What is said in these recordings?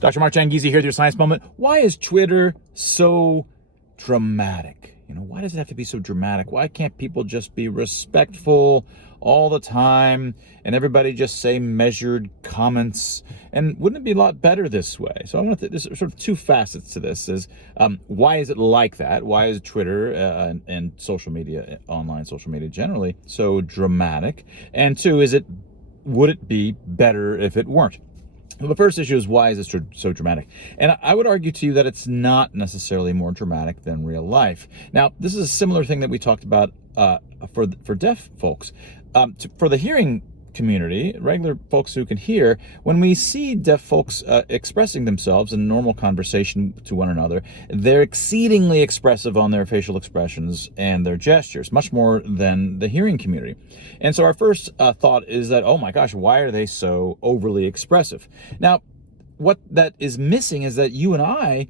Dr. Mark Jangizi here with your Science Moment. Why is Twitter so dramatic? Why does it have to be so dramatic? Why can't people just be respectful all the time and everybody just say measured comments? And wouldn't it be a lot better this way? So I want to, there's sort of two facets to this. Is why is it like that? Why is Twitter and social media, online social media generally, so dramatic? And two, would it be better if it weren't? Well, the first issue is, why is it so dramatic? And I would argue to you that it's not necessarily more dramatic than real life. Now, this is a similar thing that we talked about for deaf folks. For the hearing community, regular folks who can hear, when we see deaf folks expressing themselves in normal conversation to one another, they're exceedingly expressive on their facial expressions and their gestures, much more than the hearing community. And so our first thought is that, oh my gosh, why are they so overly expressive? Now, what that is missing is that you and I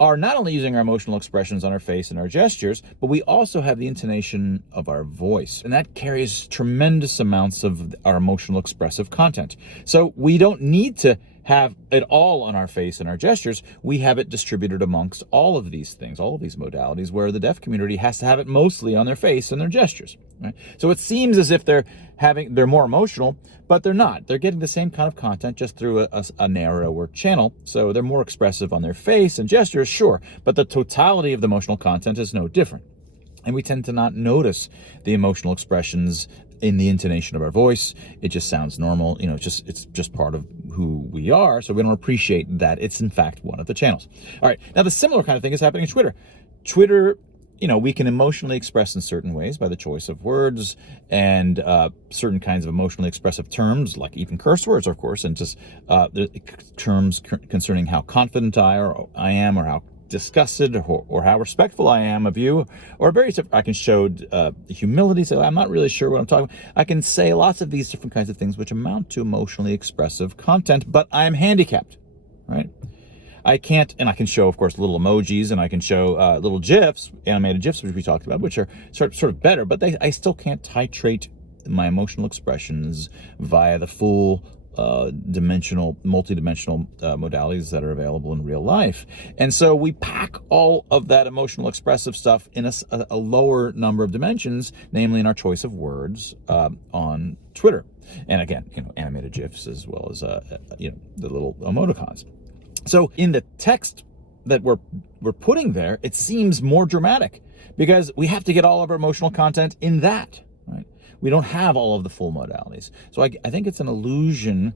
are not only using our emotional expressions on our face and our gestures, but we also have the intonation of our voice. And that carries tremendous amounts of our emotional expressive content. So we don't need to have it all on our face and our gestures. We have it distributed amongst all of these things, all of these modalities, where the deaf community has to have it mostly on their face and their gestures. Right? So it seems as if they're more emotional, but they're not. They're getting the same kind of content just through a narrower channel. So they're more expressive on their face and gestures, sure, but the totality of the emotional content is no different. And we tend to not notice the emotional expressions in the intonation of our voice. It just sounds normal. It's just part of who we are. So we don't appreciate that it's in fact one of the channels. All right. Now the similar kind of thing is happening in Twitter. Twitter, we can emotionally express in certain ways by the choice of words and certain kinds of emotionally expressive terms, like even curse words, of course, and just the terms concerning how confident I am, or how disgusted or how respectful I am of you, or I can show humility, say I'm not really sure what I'm talking about. I can say lots of these different kinds of things which amount to emotionally expressive content, but I'm handicapped, right? I can't, and I can show, of course, little emojis, and I can show little GIFs, animated GIFs, which we talked about, which are sort of better, but I still can't titrate my emotional expressions via the full multi-dimensional modalities that are available in real life. And so we pack all of that emotional expressive stuff in a lower number of dimensions, namely in our choice of words on Twitter. And again, animated GIFs, as well as the little emoticons. So in the text that we're putting there, it seems more dramatic because we have to get all of our emotional content in that, right? We don't have all of the full modalities. So I think it's an illusion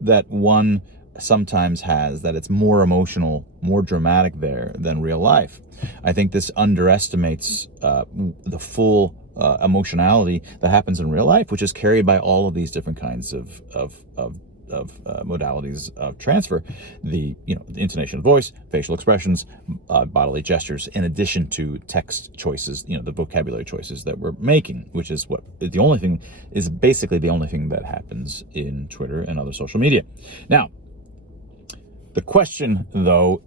that one sometimes has, that it's more emotional, more dramatic there than real life. I think this underestimates the full emotionality that happens in real life, which is carried by all of these different kinds of modalities of transfer, the intonation of voice, facial expressions, bodily gestures, in addition to text choices, the vocabulary choices that we're making, which is basically the only thing that happens in Twitter and other social media. Now, the question, though,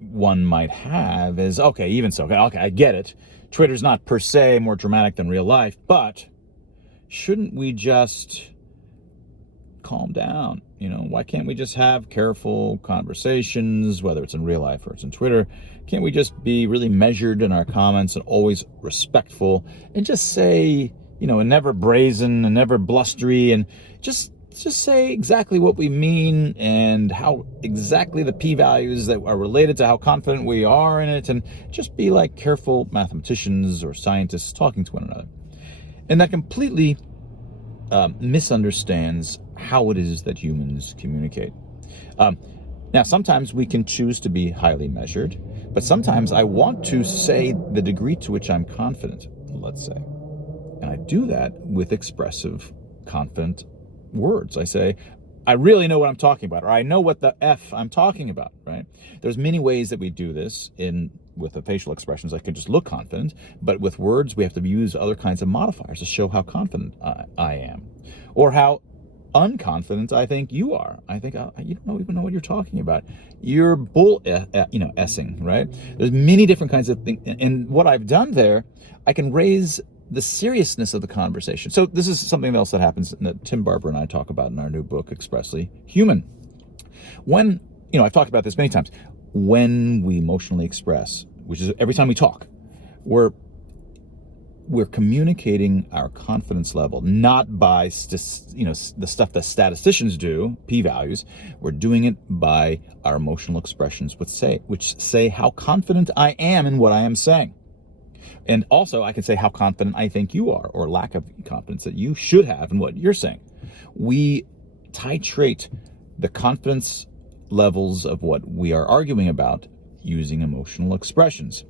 one might have is, okay, even so, okay, I get it. Twitter's not per se more dramatic than real life, but shouldn't we just calm down? Why can't we just have careful conversations, whether it's in real life or it's in Twitter? Can't we just be really measured in our comments and always respectful, and just say, and never brazen and never blustery, and just say exactly what we mean and how exactly the p-values that are related to how confident we are in it, and just be like careful mathematicians or scientists talking to one another? And that completely misunderstands how it is that humans communicate. Now, sometimes we can choose to be highly measured, but sometimes I want to say the degree to which I'm confident, let's say. And I do that with expressive, confident words. I say, I really know what I'm talking about, or I know what the F I'm talking about, right? There's many ways that we do this with the facial expressions. I could just look confident, but with words, we have to use other kinds of modifiers to show how confident I am, or how unconfident I think you are. I think you don't even know what you're talking about. You're essing, right? There's many different kinds of things, and what I've done there, I can raise the seriousness of the conversation. So this is something else that happens that Tim Barber and I talk about in our new book, Expressly Human. When I've talked about this many times. When we emotionally express, which is every time we talk, we're communicating our confidence level, not by the stuff that statisticians do, p-values. We're doing it by our emotional expressions, which say how confident I am in what I am saying. And also, I can say how confident I think you are, or lack of confidence that you should have in what you're saying. We titrate the confidence levels of what we are arguing about using emotional expressions.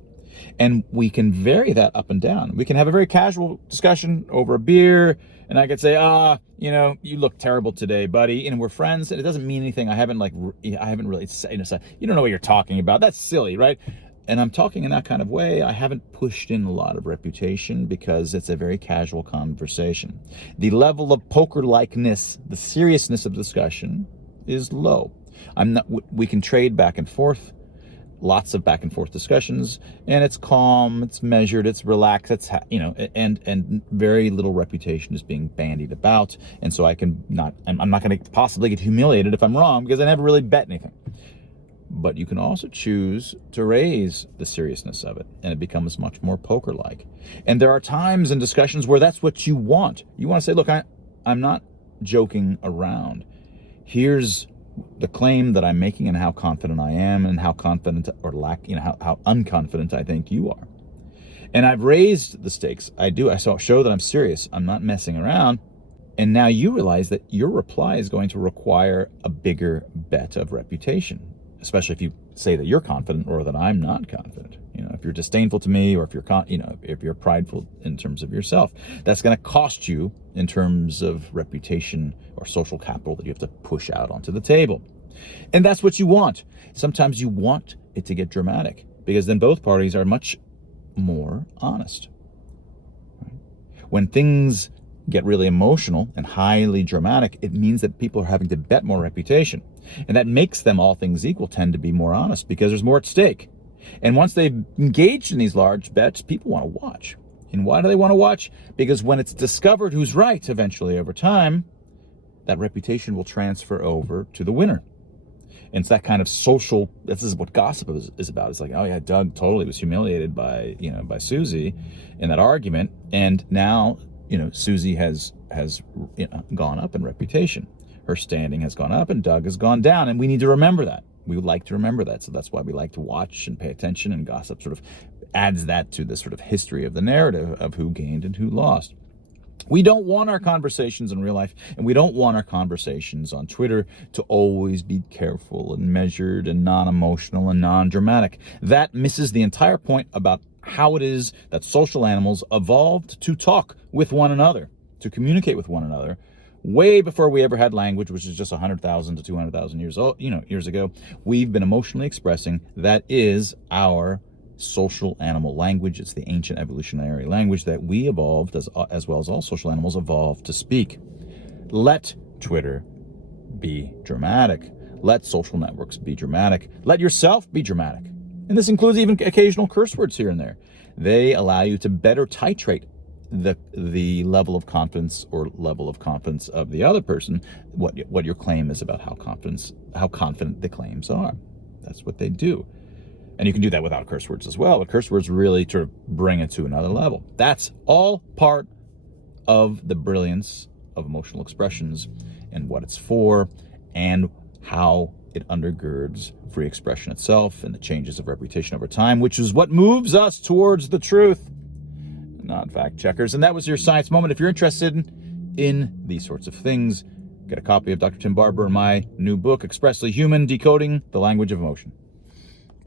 And we can vary that up and down. We can have a very casual discussion over a beer, and I could say, you look terrible today, buddy. And we're friends, and it doesn't mean anything. I haven't really said, you don't know what you're talking about. That's silly, right? And I'm talking in that kind of way. I haven't pushed in a lot of reputation because it's a very casual conversation. The level of poker-likeness, the seriousness of the discussion is low. We can trade back and forth, lots of back and forth discussions, and it's calm, it's measured, it's relaxed, and very little reputation is being bandied about. And so I'm not going to possibly get humiliated if I'm wrong, because I never really bet anything. But you can also choose to raise the seriousness of it, and it becomes much more poker-like. And there are times in discussions where that's what you want. You want to say, look, I'm not joking around. Here's the claim that I'm making and how confident I am, and how confident or how unconfident I think you are. And I've raised the stakes. I show that I'm serious. I'm not messing around. And now you realize that your reply is going to require a bigger bet of reputation, especially if you say that you're confident or that I'm not confident. If you're disdainful to me, or if you're prideful in terms of yourself, that's going to cost you in terms of reputation or social capital that you have to push out onto the table. And that's what you want. Sometimes you want it to get dramatic, because then both parties are much more honest. When things get really emotional and highly dramatic, it means that people are having to bet more reputation. And that makes them, all things equal, tend to be more honest, because there's more at stake. And once they've engaged in these large bets, people want to watch. And why do they want to watch? Because when it's discovered who's right, eventually over time, that reputation will transfer over to the winner. And it's that kind of social, this is what gossip is about. It's like, oh yeah, Doug totally was humiliated by Susie in that argument. And now, Susie has gone up in reputation. Her standing has gone up and Doug has gone down. And we need to remember that. We would like to remember that. So that's why we like to watch and pay attention, and gossip sort of adds that to the sort of history of the narrative of who gained and who lost. We don't want our conversations in real life, and we don't want our conversations on Twitter to always be careful and measured and non-emotional and non-dramatic. That misses the entire point about how it is that social animals evolved to talk with one another, to communicate with one another, way before we ever had language, which is just 100,000 to 200,000 years ago. We've been emotionally expressing. That is our social animal language. It's the ancient evolutionary language that we evolved, as well as all social animals evolved to speak. Let Twitter be dramatic. Let social networks be dramatic. Let yourself be dramatic. And this includes even occasional curse words here and there. They allow you to better titrate the level of confidence of the other person, what your claim is about how confident the claims are. That's what they do. And you can do that without curse words as well, but curse words really sort of bring it to another level. That's all part of the brilliance of emotional expressions and what it's for, and how it undergirds free expression itself and the changes of reputation over time, which is what moves us towards the truth, not fact checkers. And that was your Science Moment. If you're interested in these sorts of things, get a copy of Dr. Tim Barber and my new book, Expressly Human: Decoding the Language of Emotion.